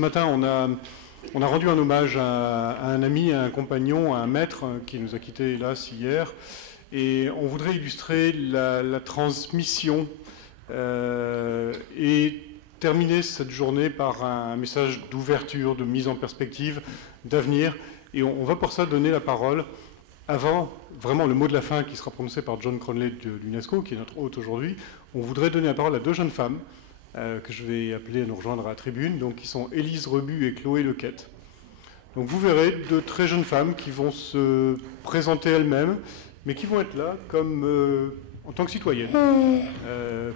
ce matin, on a rendu un hommage à un ami, à un compagnon, à un maître qui nous a quittés, hélas, hier. Et on voudrait illustrer la transmission et terminer cette journée par un message d'ouverture, de mise en perspective, d'avenir. Et on va pour ça donner la parole avant vraiment le mot de la fin qui sera prononcé par John Cronley de l'UNESCO, qui est notre hôte aujourd'hui. On voudrait donner la parole à deux jeunes femmes que je vais appeler à nous rejoindre à la tribune, donc qui sont Élise Rebu et Chloé Lequette. Donc vous verrez de très jeunes femmes qui vont se présenter elles-mêmes, mais qui vont être là comme en tant que citoyennes,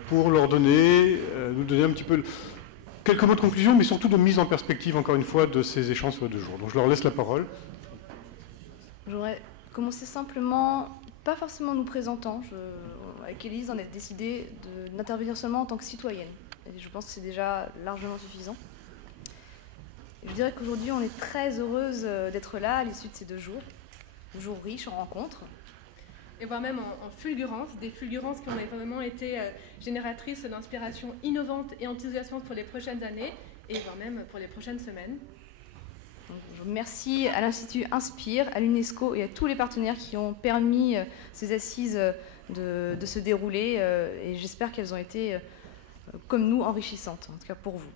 pour leur donner, nous donner un petit peu quelques mots de conclusion, mais surtout de mise en perspective, encore une fois, de ces échanges sur 2 jours. Donc je leur laisse la parole. J'aurais commencé simplement, pas forcément nous présentant. Avec Élise, on a décidé d'intervenir seulement en tant que citoyenne. Et je pense que c'est déjà largement suffisant. Je dirais qu'aujourd'hui, on est très heureuse d'être là à l'issue de ces 2 jours. 2 jours riches en rencontres. Et voire même en fulgurances, des fulgurances qui ont vraiment été génératrices d'inspiration innovante et enthousiasmante pour les prochaines années, et voire même pour les prochaines semaines. Donc, je remercie à l'Institut Inspire, à l'UNESCO et à tous les partenaires qui ont permis ces assises de se dérouler, et j'espère qu'elles ont été, comme nous, enrichissantes, en tout cas pour vous.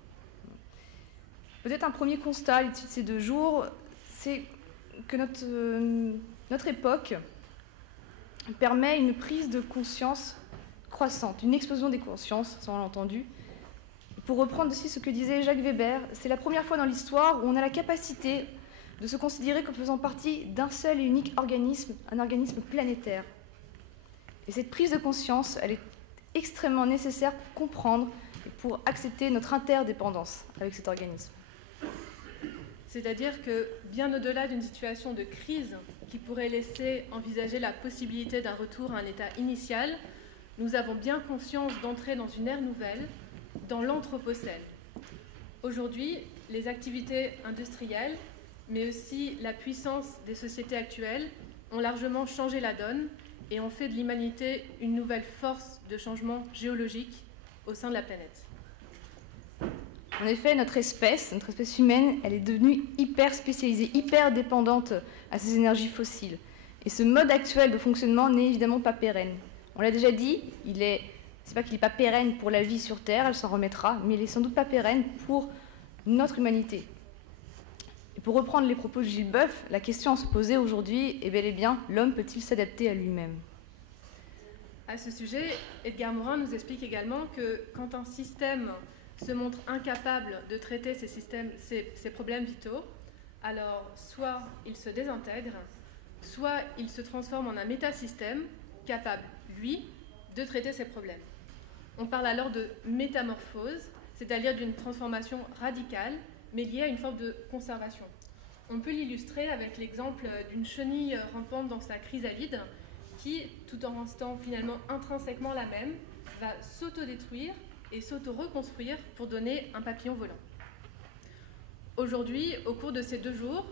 Peut-être un premier constat à l'issue de ces 2 jours, c'est que notre époque permet une prise de conscience croissante, une explosion des consciences, ça on l'a entendu. Pour reprendre aussi ce que disait Jacques Weber, c'est la première fois dans l'histoire où on a la capacité de se considérer comme faisant partie d'un seul et unique organisme, un organisme planétaire. Et cette prise de conscience, elle est extrêmement nécessaire pour comprendre et pour accepter notre interdépendance avec cet organisme. C'est-à-dire que, bien au-delà d'une situation de crise qui pourrait laisser envisager la possibilité d'un retour à un état initial, nous avons bien conscience d'entrer dans une ère nouvelle, dans l'anthropocène. Aujourd'hui, les activités industrielles, mais aussi la puissance des sociétés actuelles, ont largement changé la donne et ont fait de l'humanité une nouvelle force de changement géologique au sein de la planète. En effet, notre espèce humaine, elle est devenue hyper spécialisée, hyper dépendante à ces énergies fossiles. Et ce mode actuel de fonctionnement n'est évidemment pas pérenne. On l'a déjà dit, c'est pas qu'il n'est pas pérenne pour la vie sur Terre, elle s'en remettra, mais il n'est sans doute pas pérenne pour notre humanité. Et pour reprendre les propos de Gilles Boeuf, la question à se poser aujourd'hui est bel et bien, l'homme peut-il s'adapter à lui-même ? À ce sujet, Edgar Morin nous explique également que quand un système se montre incapable de traiter ces problèmes vitaux, alors soit il se désintègre, soit il se transforme en un métasystème capable, lui, de traiter ces problèmes. On parle alors de métamorphose, c'est-à-dire d'une transformation radicale, mais liée à une forme de conservation. On peut l'illustrer avec l'exemple d'une chenille rampante dans sa chrysalide qui, tout en restant finalement intrinsèquement la même, va s'autodétruire et s'auto-reconstruire pour donner un papillon volant. Aujourd'hui, au cours de ces 2 jours,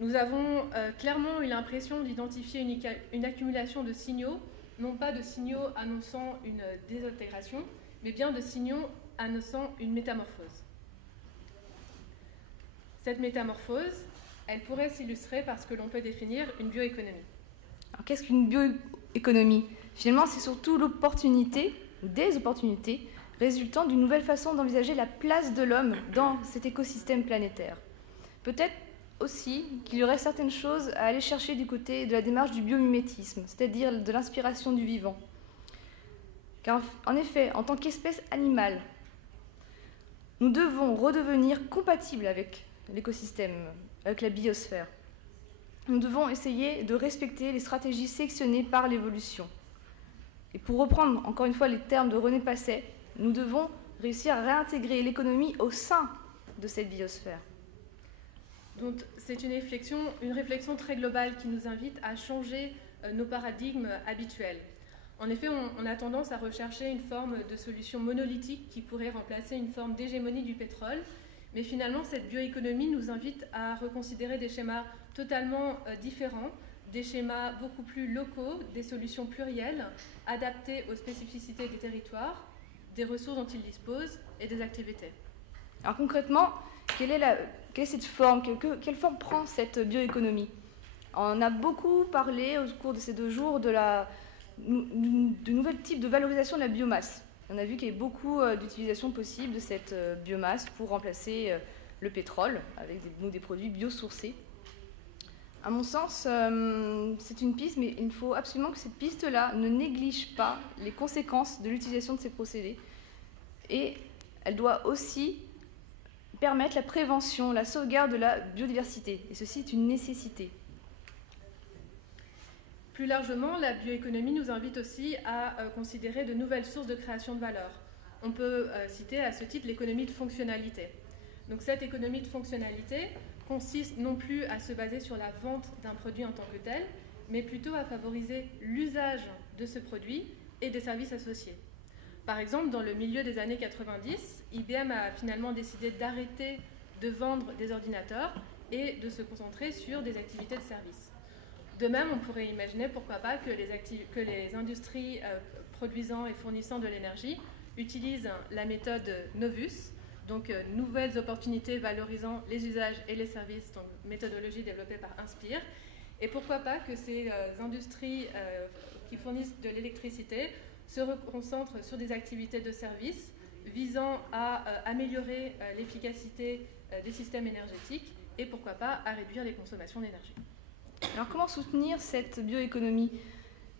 nous avons clairement eu l'impression d'identifier une accumulation de signaux, non pas de signaux annonçant une désintégration, mais bien de signaux annonçant une métamorphose. Cette métamorphose, elle pourrait s'illustrer par ce que l'on peut définir une bioéconomie. Alors qu'est-ce qu'une bioéconomie ? Finalement, c'est surtout l'opportunité, ou des opportunités, résultant d'une nouvelle façon d'envisager la place de l'homme dans cet écosystème planétaire. Peut-être aussi qu'il y aurait certaines choses à aller chercher du côté de la démarche du biomimétisme, c'est-à-dire de l'inspiration du vivant. Car en effet, en tant qu'espèce animale, nous devons redevenir compatibles avec l'écosystème, avec la biosphère. Nous devons essayer de respecter les stratégies sélectionnées par l'évolution. Et pour reprendre encore une fois les termes de René Passet, nous devons réussir à réintégrer l'économie au sein de cette biosphère. Donc c'est une réflexion très globale qui nous invite à changer nos paradigmes habituels. En effet, on a tendance à rechercher une forme de solution monolithique qui pourrait remplacer une forme d'hégémonie du pétrole, mais finalement cette bioéconomie nous invite à reconsidérer des schémas totalement différents, des schémas beaucoup plus locaux, des solutions plurielles, adaptées aux spécificités des territoires, des ressources dont ils disposent et des activités. Alors concrètement, Quelle est cette forme? Quelle forme prend cette bioéconomie? On a beaucoup parlé au cours de ces 2 jours de nouvelles types de valorisation de la biomasse. On a vu qu'il y avait beaucoup d'utilisations possibles de cette biomasse pour remplacer le pétrole avec des produits biosourcés. À mon sens, c'est une piste, mais il faut absolument que cette piste-là ne néglige pas les conséquences de l'utilisation de ces procédés. Et elle doit aussi permettre la prévention, la sauvegarde de la biodiversité. Et ceci est une nécessité. Plus largement, la bioéconomie nous invite aussi à considérer de nouvelles sources de création de valeur. On peut citer à ce titre l'économie de fonctionnalité. Donc cette économie de fonctionnalité consiste non plus à se baser sur la vente d'un produit en tant que tel, mais plutôt à favoriser l'usage de ce produit et des services associés. Par exemple, dans le milieu des années 90, IBM a finalement décidé d'arrêter de vendre des ordinateurs et de se concentrer sur des activités de service. De même, on pourrait imaginer, pourquoi pas, que les industries produisant et fournissant de l'énergie utilisent la méthode Novus, donc nouvelles opportunités valorisant les usages et les services, donc méthodologie développée par Inspire. Et pourquoi pas que ces industries qui fournissent de l'électricité se concentrent sur des activités de service visant à améliorer l'efficacité des systèmes énergétiques et pourquoi pas à réduire les consommations d'énergie. Alors comment soutenir cette bioéconomie?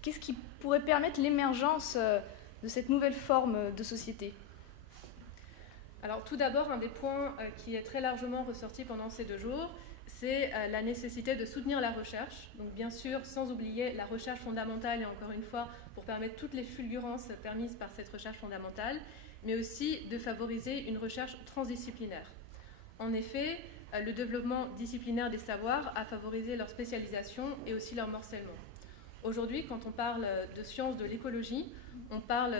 Qu'est-ce qui pourrait permettre l'émergence de cette nouvelle forme de société? Alors tout d'abord, un des points qui est très largement ressorti pendant ces 2 jours, c'est la nécessité de soutenir la recherche. Donc bien sûr, sans oublier la recherche fondamentale, et encore une fois, pour permettre toutes les fulgurances permises par cette recherche fondamentale, mais aussi de favoriser une recherche transdisciplinaire. En effet, le développement disciplinaire des savoirs a favorisé leur spécialisation et aussi leur morcellement. Aujourd'hui, quand on parle de sciences de l'écologie, on parle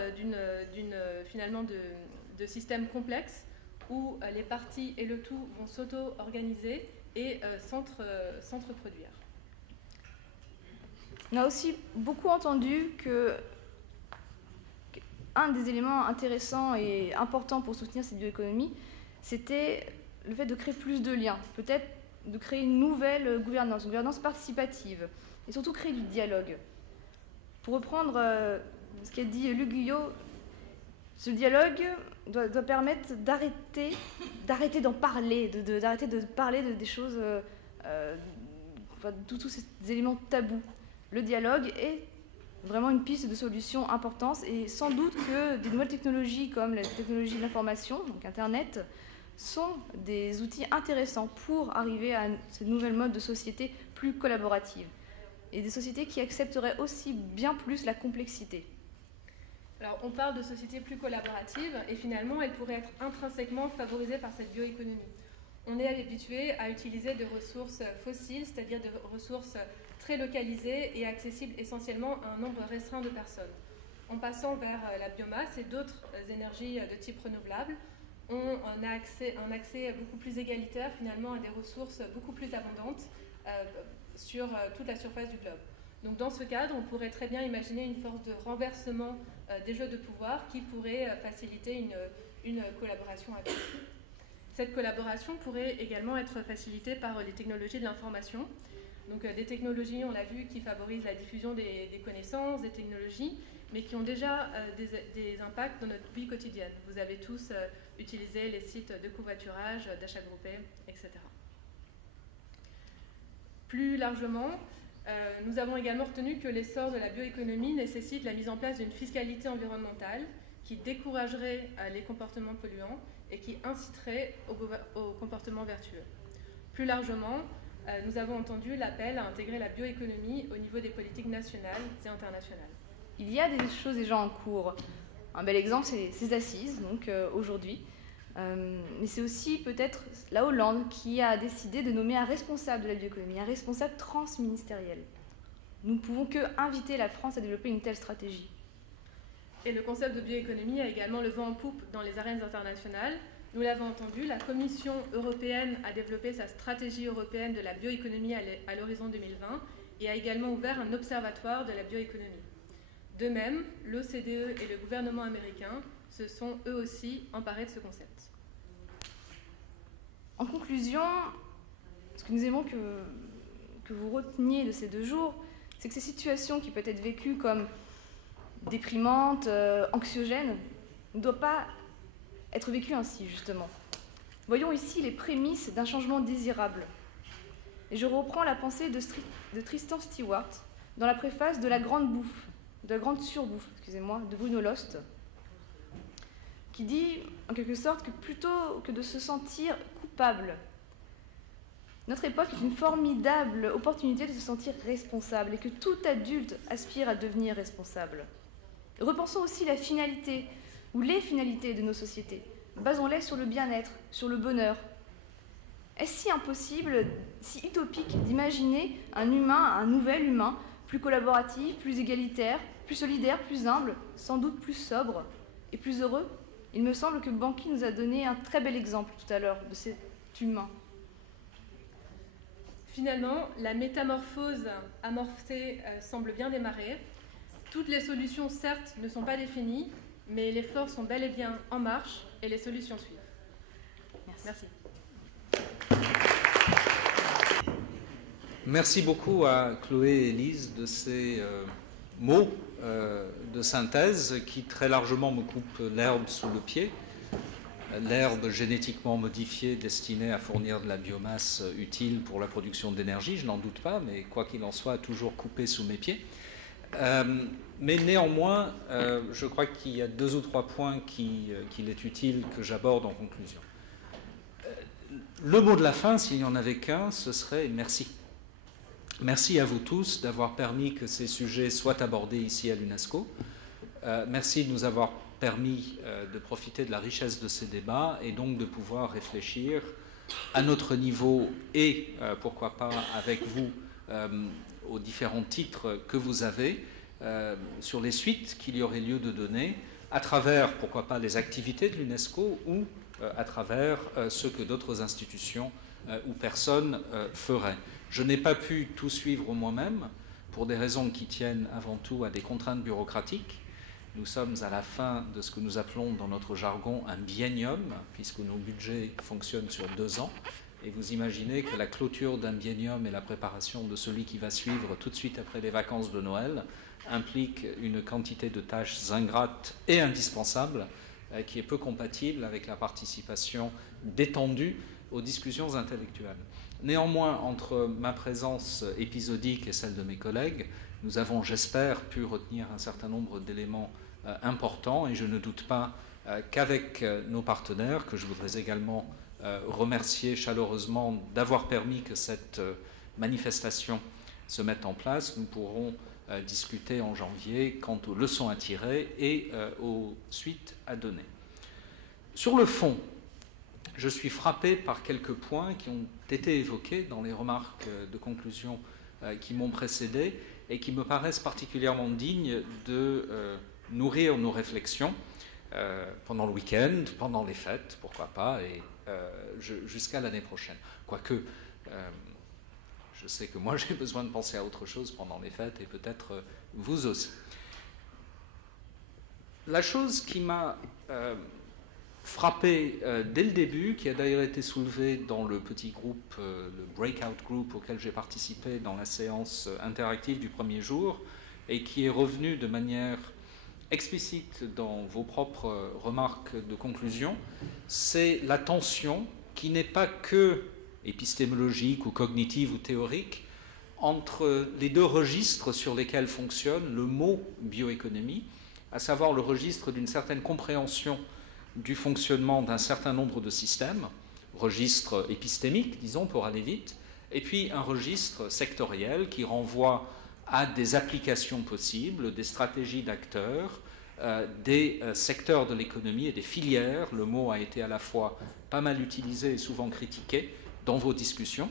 finalement de systèmes complexes où les parties et le tout vont s'auto-organiser et s'entreproduire. On a aussi beaucoup entendu qu'un des éléments intéressants et importants pour soutenir cette bioéconomie, c'était le fait de créer plus de liens, peut-être de créer une nouvelle gouvernance, une gouvernance participative, et surtout créer du dialogue. Pour reprendre ce qu'a dit Luc Guyot, ce dialogue doit permettre d'arrêter d'en parler, d'arrêter de parler des choses, tous ces éléments tabous. Le dialogue est vraiment une piste de solution importante et sans doute que des nouvelles technologies comme la technologie de l'information, donc Internet, sont des outils intéressants pour arriver à cette nouvelle mode de société plus collaborative et des sociétés qui accepteraient aussi bien plus la complexité. Alors, on parle de sociétés plus collaboratives et finalement, elles pourraient être intrinsèquement favorisées par cette bioéconomie. On est habitué à utiliser des ressources fossiles, c'est-à-dire des ressources très localisées et accessibles essentiellement à un nombre restreint de personnes. En passant vers la biomasse et d'autres énergies de type renouvelable, on a un accès beaucoup plus égalitaire finalement à des ressources beaucoup plus abondantes sur toute la surface du globe. Donc dans ce cadre, on pourrait très bien imaginer une force de renversement des jeux de pouvoir qui pourrait faciliter une collaboration avec eux. Cette collaboration pourrait également être facilitée par les technologies de l'information. Donc des technologies, on l'a vu, qui favorisent la diffusion des connaissances, des technologies, mais qui ont déjà des impacts dans notre vie quotidienne. Vous avez tous utilisé les sites de covoiturage, d'achat groupé, etc. Plus largement, nous avons également retenu que l'essor de la bioéconomie nécessite la mise en place d'une fiscalité environnementale qui découragerait les comportements polluants et qui inciterait au comportement vertueux. Plus largement, nous avons entendu l'appel à intégrer la bioéconomie au niveau des politiques nationales et internationales. Il y a des choses déjà en cours. Un bel exemple, c'est ces assises, donc aujourd'hui. Mais c'est aussi peut-être la Hollande qui a décidé de nommer un responsable de la bioéconomie, un responsable transministériel. Nous ne pouvons que inviter la France à développer une telle stratégie. Et le concept de bioéconomie a également le vent en poupe dans les arènes internationales. Nous l'avons entendu, la Commission européenne a développé sa stratégie européenne de la bioéconomie à l'horizon 2020 et a également ouvert un observatoire de la bioéconomie. De même, l'OCDE et le gouvernement américain se sont eux aussi emparés de ce concept. En conclusion, ce que nous aimons que vous reteniez de ces 2 jours, c'est que ces situations qui peuvent être vécues comme déprimantes, anxiogènes, ne doivent pas être vécues ainsi, justement. Voyons ici les prémices d'un changement désirable. Et je reprends la pensée de Tristan Stewart dans la préface de La Grande Bouffe, de La Grande Surbouffe, excusez-moi, de Bruno Lost, qui dit, en quelque sorte, que plutôt que de se sentir coupable, notre époque est une formidable opportunité de se sentir responsable et que tout adulte aspire à devenir responsable. Repensons aussi la finalité ou les finalités de nos sociétés. Basons-les sur le bien-être, sur le bonheur. Est-ce si impossible, si utopique d'imaginer un humain, un nouvel humain, plus collaboratif, plus égalitaire, plus solidaire, plus humble, sans doute plus sobre et plus heureux? Il me semble que Banqui nous a donné un très bel exemple tout à l'heure de cet humain. Finalement, la métamorphose amorcée semble bien démarrer. Toutes les solutions, certes, ne sont pas définies, mais les forces sont bel et bien en marche et les solutions suivent. Merci. Merci beaucoup à Chloé et Élise de ces mots de synthèse qui très largement me coupent l'herbe sous le pied. L'herbe génétiquement modifiée destinée à fournir de la biomasse utile pour la production d'énergie, je n'en doute pas, mais quoi qu'il en soit, toujours coupée sous mes pieds. Mais néanmoins, je crois qu'il y a 2 ou 3 points qu'il est utile que j'aborde en conclusion. Le mot de la fin, s'il n'y en avait qu'un, ce serait merci. Merci à vous tous d'avoir permis que ces sujets soient abordés ici à l'UNESCO. Merci de nous avoir permis de profiter de la richesse de ces débats et donc de pouvoir réfléchir à notre niveau et, pourquoi pas, avec vous, aux différents titres que vous avez, sur les suites qu'il y aurait lieu de donner, à travers, pourquoi pas, les activités de l'UNESCO ou à travers ce que d'autres institutions ou personnes feraient. Je n'ai pas pu tout suivre moi-même, pour des raisons qui tiennent avant tout à des contraintes bureaucratiques. Nous sommes à la fin de ce que nous appelons dans notre jargon un biennium, puisque nos budgets fonctionnent sur 2 ans. Et vous imaginez que la clôture d'un biennium et la préparation de celui qui va suivre tout de suite après les vacances de Noël implique une quantité de tâches ingrates et indispensables qui est peu compatible avec la participation détendue aux discussions intellectuelles. Néanmoins, entre ma présence épisodique et celle de mes collègues, nous avons, j'espère, pu retenir un certain nombre d'éléments importants et je ne doute pas qu'avec nos partenaires, que je voudrais également remercier chaleureusement d'avoir permis que cette manifestation se mette en place, nous pourrons discuter en janvier quant aux leçons à tirer et aux suites à donner. Sur le fond, je suis frappé par quelques points qui ont été évoqués dans les remarques de conclusion qui m'ont précédé et qui me paraissent particulièrement dignes de nourrir nos réflexions pendant le week-end, pendant les fêtes, pourquoi pas, et jusqu'à l'année prochaine. Quoique, je sais que moi j'ai besoin de penser à autre chose pendant les fêtes et peut-être vous aussi. La chose qui m'a frappé dès le début, qui a d'ailleurs été soulevée dans le petit groupe, le breakout group auquel j'ai participé dans la séance interactive du premier jour, et qui est revenu de manière explicite dans vos propres remarques de conclusion, c'est la tension qui n'est pas que épistémologique ou cognitive ou théorique entre les 2 registres sur lesquels fonctionne le mot bioéconomie, à savoir le registre d'une certaine compréhension du fonctionnement d'un certain nombre de systèmes, registre épistémique, disons, pour aller vite, et puis un registre sectoriel qui renvoie à des applications possibles, des stratégies d'acteurs, des secteurs de l'économie et des filières. Le mot a été à la fois pas mal utilisé et souvent critiqué dans vos discussions.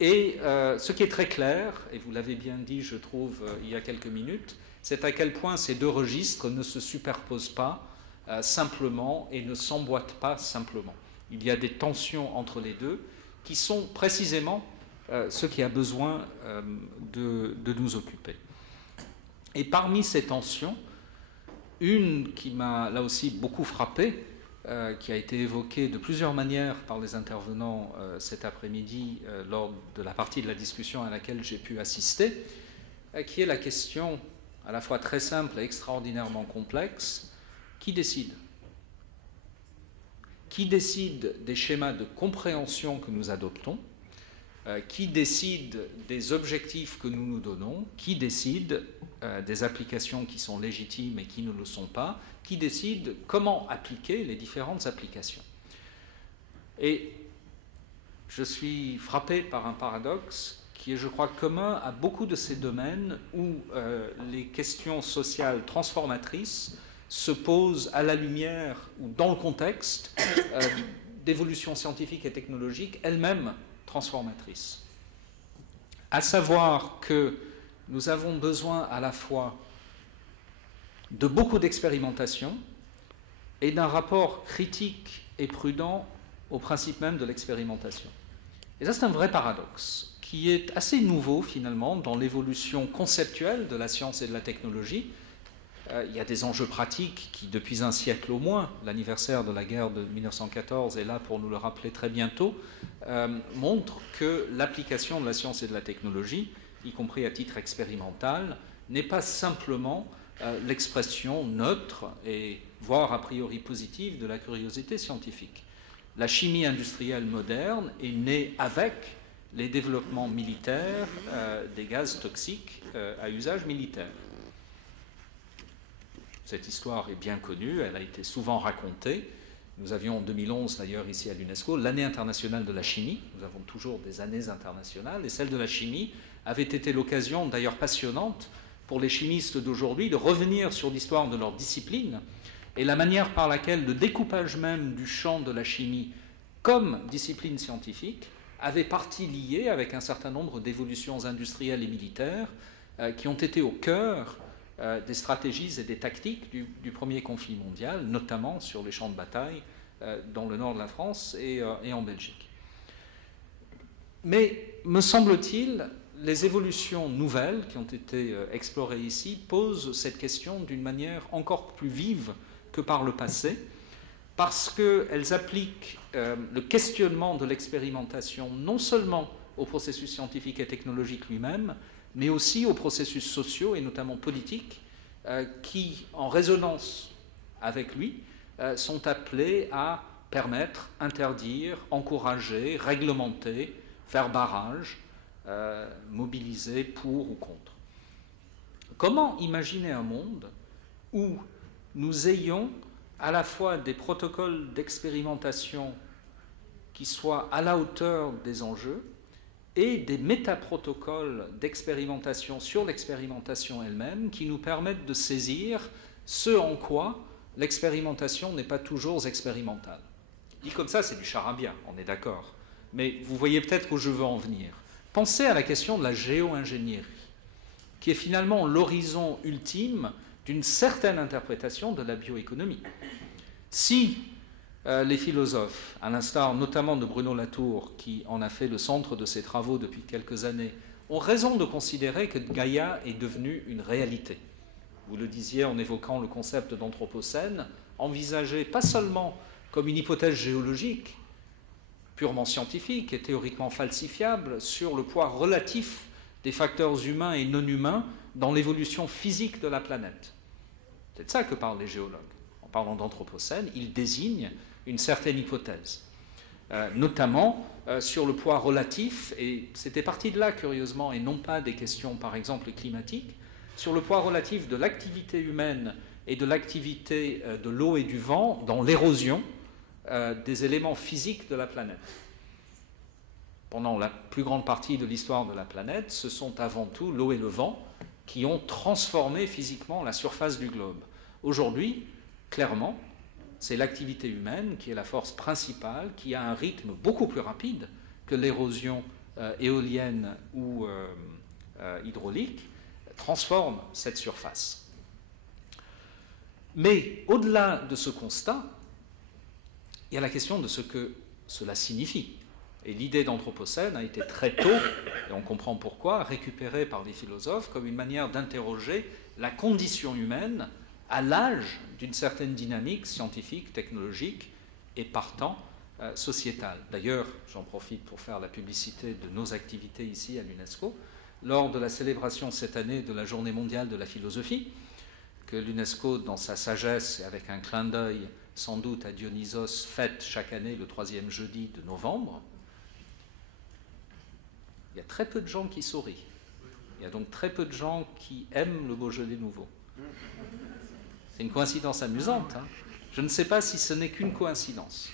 Et ce qui est très clair, et vous l'avez bien dit, je trouve, il y a quelques minutes, c'est à quel point ces 2 registres ne se superposent pas simplement et ne s'emboîtent pas simplement. Il y a des tensions entre les 2 qui sont précisément ce qui a besoin de nous occuper. Et parmi ces tensions, une qui m'a là aussi beaucoup frappé, qui a été évoqué de plusieurs manières par les intervenants cet après-midi lors de la partie de la discussion à laquelle j'ai pu assister, qui est la question à la fois très simple et extraordinairement complexe: qui décide ? Qui décide des schémas de compréhension que nous adoptons? Qui décide des objectifs que nous nous donnons? Qui décide des applications qui sont légitimes et qui ne le sont pas? Qui décide comment appliquer les différentes applications? Et je suis frappé par un paradoxe qui est, je crois, commun à beaucoup de ces domaines où les questions sociales transformatrices se posent à la lumière ou dans le contexte d'évolutions scientifiques et technologiques elles-mêmes transformatrices. À savoir que nous avons besoin à la fois de beaucoup d'expérimentation et d'un rapport critique et prudent au principe même de l'expérimentation. Et ça, c'est un vrai paradoxe qui est assez nouveau finalement dans l'évolution conceptuelle de la science et de la technologie. Il y a des enjeux pratiques qui, depuis un siècle au moins, l'anniversaire de la guerre de 1914 est là pour nous le rappeler très bientôt, montrent que l'application de la science et de la technologie, y compris à titre expérimental, n'est pas simplement l'expression neutre et voire a priori positive de la curiosité scientifique. La chimie industrielle moderne est née avec les développements militaires des gaz toxiques à usage militaire. Cette histoire est bien connue, elle a été souvent racontée. Nous avions en 2011, d'ailleurs, ici à l'UNESCO, l'année internationale de la chimie. Nous avons toujours des années internationales, et celle de la chimie avait été l'occasion, d'ailleurs passionnante, pour les chimistes d'aujourd'hui de revenir sur l'histoire de leur discipline et la manière par laquelle le découpage même du champ de la chimie comme discipline scientifique avait partie liée avec un certain nombre d'évolutions industrielles et militaires qui ont été au cœur des stratégies et des tactiques du premier conflit mondial, notamment sur les champs de bataille dans le nord de la France et en Belgique. Mais, me semble-t-il, les évolutions nouvelles qui ont été explorées ici posent cette question d'une manière encore plus vive que par le passé, parce qu'elles appliquent le questionnement de l'expérimentation non seulement au processus scientifique et technologique lui-même, mais aussi aux processus sociaux et notamment politiques qui, en résonance avec lui, sont appelés à permettre, interdire, encourager, réglementer, faire barrage, mobiliser pour ou contre. Comment imaginer un monde où nous ayons à la fois des protocoles d'expérimentation qui soient à la hauteur des enjeux et des métaprotocoles d'expérimentation sur l'expérimentation elle-même qui nous permettent de saisir ce en quoi l'expérimentation n'est pas toujours expérimentale. Dit comme ça, c'est du charabia, on est d'accord. Mais vous voyez peut-être où je veux en venir. Pensez à la question de la géo-ingénierie, qui est finalement l'horizon ultime d'une certaine interprétation de la bioéconomie. Si les philosophes, à l'instar notamment de Bruno Latour, qui en a fait le centre de ses travaux depuis quelques années, ont raison de considérer que Gaïa est devenue une réalité. Vous le disiez en évoquant le concept d'anthropocène, envisagé pas seulement comme une hypothèse géologique, purement scientifique et théoriquement falsifiable, sur le poids relatif des facteurs humains et non humains dans l'évolution physique de la planète. C'est de ça que parlent les géologues. En parlant d'anthropocène, ils désignent une certaine hypothèse, notamment sur le poids relatif, et c'était parti de là, curieusement, et non pas des questions, par exemple, climatiques, sur le poids relatif de l'activité humaine et de l'activité de l'eau et du vent dans l'érosion des éléments physiques de la planète. Pendant la plus grande partie de l'histoire de la planète, ce sont avant tout l'eau et le vent qui ont transformé physiquement la surface du globe. Aujourd'hui, clairement, c'est l'activité humaine qui est la force principale, qui a un rythme beaucoup plus rapide que l'érosion éolienne ou hydraulique, transforme cette surface. Mais au-delà de ce constat, il y a la question de ce que cela signifie. Et l'idée d'anthropocène a été très tôt, et on comprend pourquoi, récupérée par les philosophes comme une manière d'interroger la condition humaine à l'âge d'une certaine dynamique scientifique, technologique et partant sociétal. D'ailleurs, j'en profite pour faire la publicité de nos activités ici à l'UNESCO. Lors de la célébration cette année de la Journée mondiale de la philosophie, que l'UNESCO, dans sa sagesse et avec un clin d'œil sans doute à Dionysos, fête chaque année le 3e jeudi de novembre, il y a très peu de gens qui sourient. Il y a donc très peu de gens qui aiment le Beaujolais nouveau. C'est une coïncidence amusante, hein. Je ne sais pas si ce n'est qu'une coïncidence.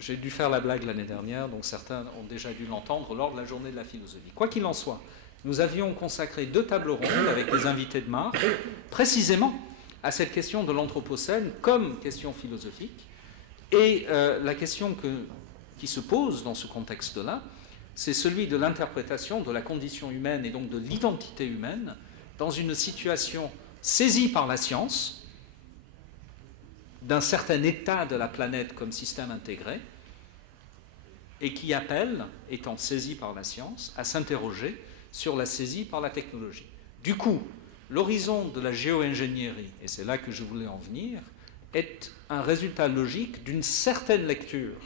J'ai dû faire la blague l'année dernière, donc certains ont déjà dû l'entendre lors de la journée de la philosophie. Quoi qu'il en soit, nous avions consacré 2 tables rondes avec des invités de marque, précisément à cette question de l'Anthropocène comme question philosophique. Et la question qui se pose dans ce contexte-là, c'est celui de l'interprétation de la condition humaine et donc de l'identité humaine dans une situation saisie par la science, d'un certain état de la planète comme système intégré, et qui appelle, étant saisie par la science, à s'interroger sur la saisie par la technologie. Du coup, l'horizon de la géo-ingénierie, et c'est là que je voulais en venir, est un résultat logique d'une certaine lecture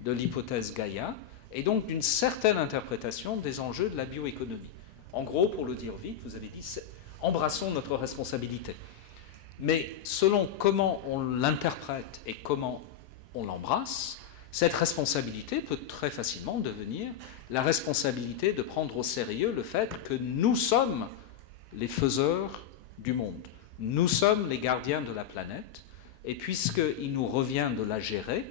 de l'hypothèse Gaïa, et donc d'une certaine interprétation des enjeux de la bioéconomie. En gros, pour le dire vite, vous avez dit, embrassons notre responsabilité. Mais selon comment on l'interprète et comment on l'embrasse, cette responsabilité peut très facilement devenir la responsabilité de prendre au sérieux le fait que nous sommes les faiseurs du monde. Nous sommes les gardiens de la planète, et puisqu'il nous revient de la gérer,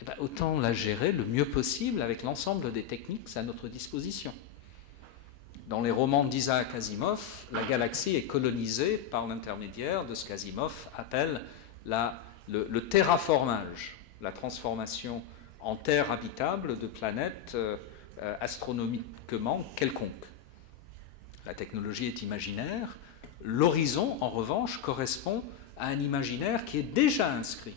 eh bien, autant la gérer le mieux possible avec l'ensemble des techniques à notre disposition. Dans les romans d'Isaac Asimov, la galaxie est colonisée par l'intermédiaire de ce qu'Asimov appelle le terraformage, la transformation en terre habitable de planètes astronomiquement quelconques. La technologie est imaginaire, l'horizon, en revanche, correspond à un imaginaire qui est déjà inscrit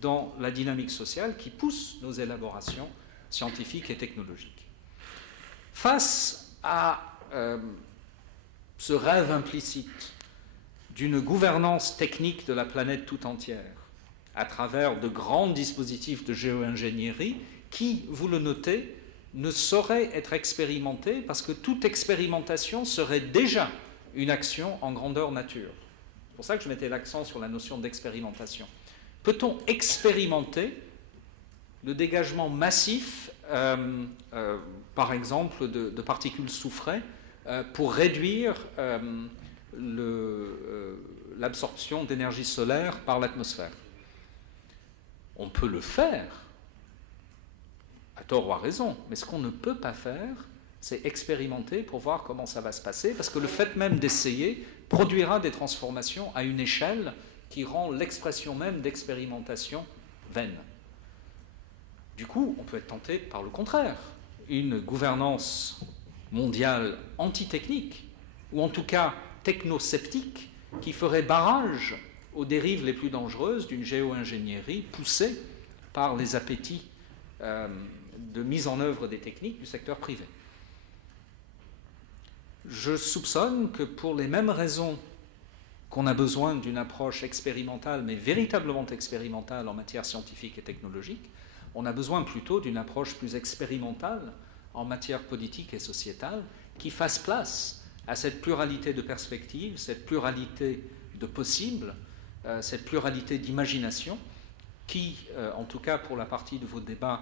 dans la dynamique sociale qui pousse nos élaborations scientifiques et technologiques. Face à ce rêve implicite d'une gouvernance technique de la planète tout entière à travers de grands dispositifs de géo-ingénierie qui, vous le notez, ne sauraient être expérimentés parce que toute expérimentation serait déjà une action en grandeur nature. C'est pour ça que je mettais l'accent sur la notion d'expérimentation. Peut-on expérimenter le dégagement massif, par exemple, de particules soufrées pour réduire l'absorption d'énergie solaire par l'atmosphère? On peut le faire, à tort ou à raison, mais ce qu'on ne peut pas faire, c'est expérimenter pour voir comment ça va se passer, parce que le fait même d'essayer produira des transformations à une échelle qui rend l'expression même d'expérimentation vaine. Du coup, on peut être tenté par le contraire. Une gouvernance mondiale antitechnique, ou en tout cas technosceptique, qui ferait barrage aux dérives les plus dangereuses d'une géo-ingénierie poussée par les appétits de mise en œuvre des techniques du secteur privé. Je soupçonne que pour les mêmes raisons qu'on a besoin d'une approche expérimentale, mais véritablement expérimentale en matière scientifique et technologique, on a besoin plutôt d'une approche plus expérimentale en matière politique et sociétale qui fasse place à cette pluralité de perspectives, cette pluralité de possibles, cette pluralité d'imagination qui, en tout cas pour la partie de vos débats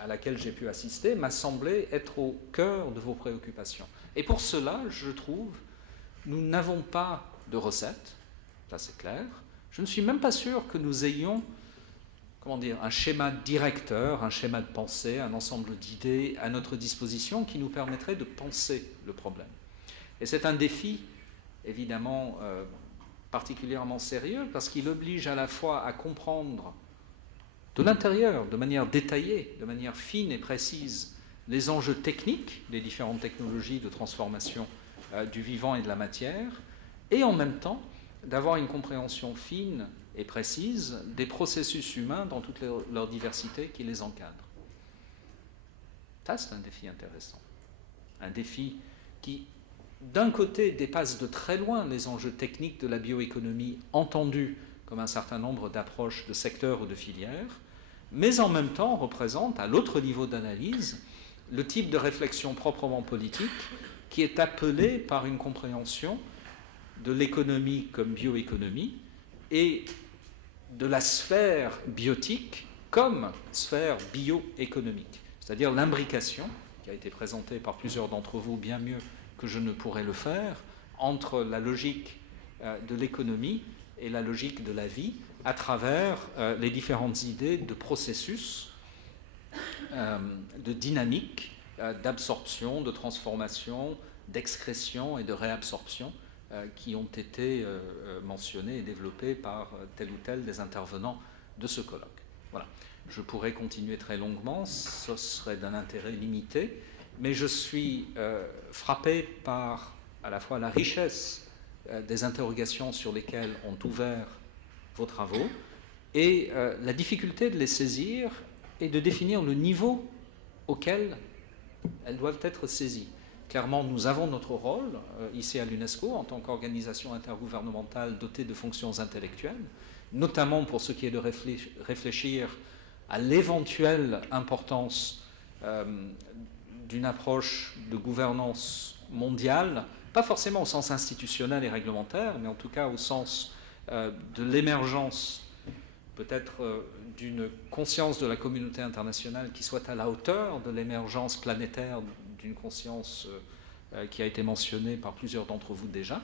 à laquelle j'ai pu assister, m'a semblé être au cœur de vos préoccupations. Et pour cela, je trouve, nous n'avons pas de recette, ça c'est clair. Je ne suis même pas sûr que nous ayons, comment dire, un schéma directeur, un schéma de pensée, un ensemble d'idées à notre disposition qui nous permettrait de penser le problème. Et c'est un défi, évidemment, particulièrement sérieux, parce qu'il oblige à la fois à comprendre de l'intérieur, de manière détaillée, de manière fine et précise, les enjeux techniques des différentes technologies de transformation du vivant et de la matière, et en même temps d'avoir une compréhension fine et précise des processus humains dans toute leur diversité qui les encadrent. Ça, c'est un défi intéressant. Un défi qui, d'un côté, dépasse de très loin les enjeux techniques de la bioéconomie entendus comme un certain nombre d'approches de secteurs ou de filières, mais en même temps représente, à l'autre niveau d'analyse, le type de réflexion proprement politique qui est appelé par une compréhension de l'économie comme bioéconomie et de la sphère biotique comme sphère bioéconomique, c'est-à-dire l'imbrication, qui a été présentée par plusieurs d'entre vous bien mieux que je ne pourrais le faire, entre la logique de l'économie et la logique de la vie à travers les différentes idées de processus, de dynamique, d'absorption, de transformation, d'excrétion et de réabsorption qui ont été mentionnés et développés par tel ou tel des intervenants de ce colloque. Voilà. Je pourrais continuer très longuement, ce serait d'un intérêt limité, mais je suis frappé par à la fois la richesse des interrogations sur lesquelles ont ouvert vos travaux et la difficulté de les saisir et de définir le niveau auquel elles doivent être saisies. Clairement, nous avons notre rôle ici à l'UNESCO en tant qu'organisation intergouvernementale dotée de fonctions intellectuelles, notamment pour ce qui est de réfléchir à l'éventuelle importance d'une approche de gouvernance mondiale, pas forcément au sens institutionnel et réglementaire, mais en tout cas au sens de l'émergence peut-être d'une conscience de la communauté internationale qui soit à la hauteur de l'émergence planétaire d'une conscience qui a été mentionnée par plusieurs d'entre vous déjà.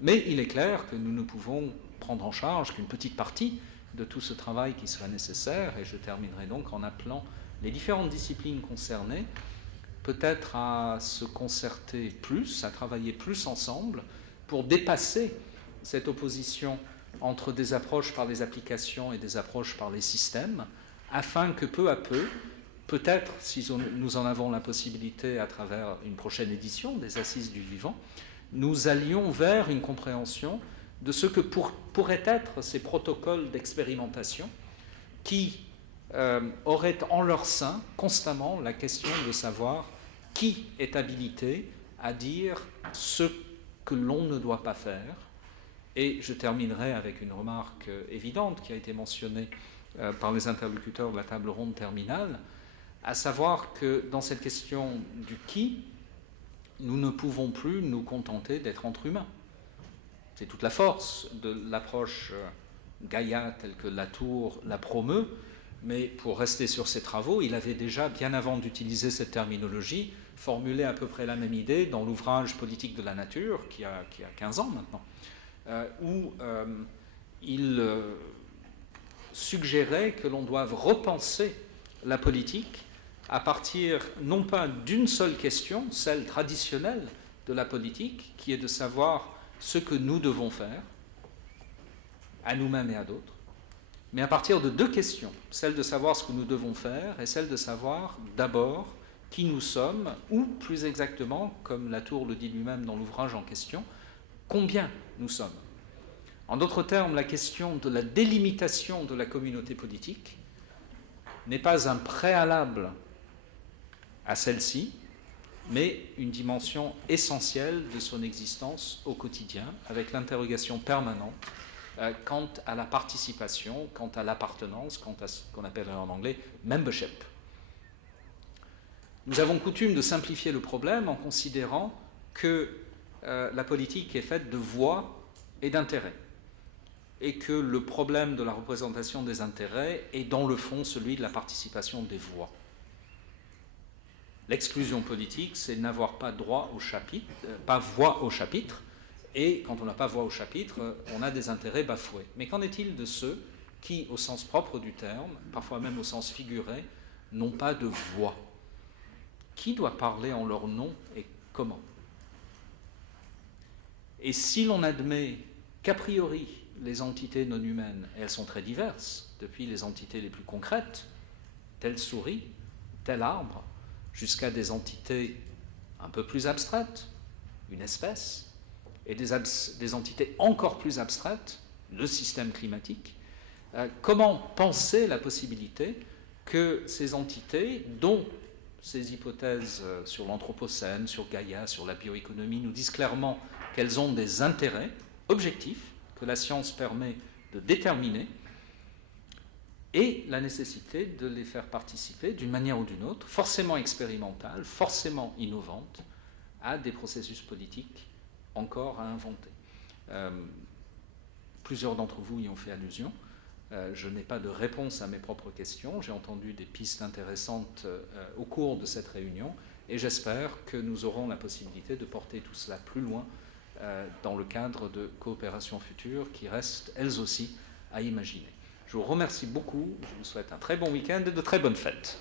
Mais il est clair que nous ne pouvons prendre en charge qu'une petite partie de tout ce travail qui sera nécessaire, et je terminerai donc en appelant les différentes disciplines concernées peut-être à se concerter plus, à travailler plus ensemble pour dépasser cette opposition entre des approches par les applications et des approches par les systèmes, afin que peu à peu, peut-être si nous en avons la possibilité à travers une prochaine édition des Assises du Vivant, nous allions vers une compréhension de ce que pourraient être ces protocoles d'expérimentation qui auraient en leur sein constamment la question de savoir qui est habilité à dire ce que l'on ne doit pas faire. Et je terminerai avec une remarque évidente qui a été mentionnée par les interlocuteurs de la table ronde terminale, à savoir que dans cette question du qui, nous ne pouvons plus nous contenter d'être entre humains. C'est toute la force de l'approche Gaïa telle que Latour la promeut, mais pour rester sur ses travaux, il avait déjà, bien avant d'utiliser cette terminologie, formulé à peu près la même idée dans l'ouvrage Politique de la nature, qui a 15 ans maintenant, où il suggérait que l'on doive repenser la politique à partir non pas d'une seule question, celle traditionnelle de la politique, qui est de savoir ce que nous devons faire, à nous-mêmes et à d'autres, mais à partir de deux questions, celle de savoir ce que nous devons faire et celle de savoir d'abord qui nous sommes, ou plus exactement, comme Latour le dit lui-même dans l'ouvrage en question, combien nous sommes. En d'autres termes, la question de la délimitation de la communauté politique n'est pas un préalable à celle-ci, mais une dimension essentielle de son existence au quotidien, avec l'interrogation permanente quant à la participation, quant à l'appartenance, quant à ce qu'on appelle en anglais membership. Nous avons coutume de simplifier le problème en considérant que la politique est faite de voix et d'intérêts, et que le problème de la représentation des intérêts est dans le fond celui de la participation des voix. L'exclusion politique, c'est n'avoir pas droit au chapitre, pas voix au chapitre, et quand on n'a pas voix au chapitre, on a des intérêts bafoués. Mais qu'en est-il de ceux qui, au sens propre du terme, parfois même au sens figuré, n'ont pas de voix? Qui doit parler en leur nom et comment? Et si l'on admet qu'a priori les entités non humaines, et elles sont très diverses, depuis les entités les plus concrètes, telle souris, tel arbre, jusqu'à des entités un peu plus abstraites, une espèce, et des entités encore plus abstraites, le système climatique, comment penser la possibilité que ces entités, dont ces hypothèses sur l'anthropocène, sur Gaïa, sur la bioéconomie, nous disent clairement qu'elles ont des intérêts objectifs, que la science permet de déterminer, et la nécessité de les faire participer d'une manière ou d'une autre, forcément expérimentale, forcément innovante, à des processus politiques encore à inventer. Plusieurs d'entre vous y ont fait allusion. Je n'ai pas de réponse à mes propres questions. J'ai entendu des pistes intéressantes au cours de cette réunion et j'espère que nous aurons la possibilité de porter tout cela plus loin dans le cadre de coopérations futures qui restent, elles aussi, à imaginer. Je vous remercie beaucoup. Je vous souhaite un très bon week-end et de très bonnes fêtes.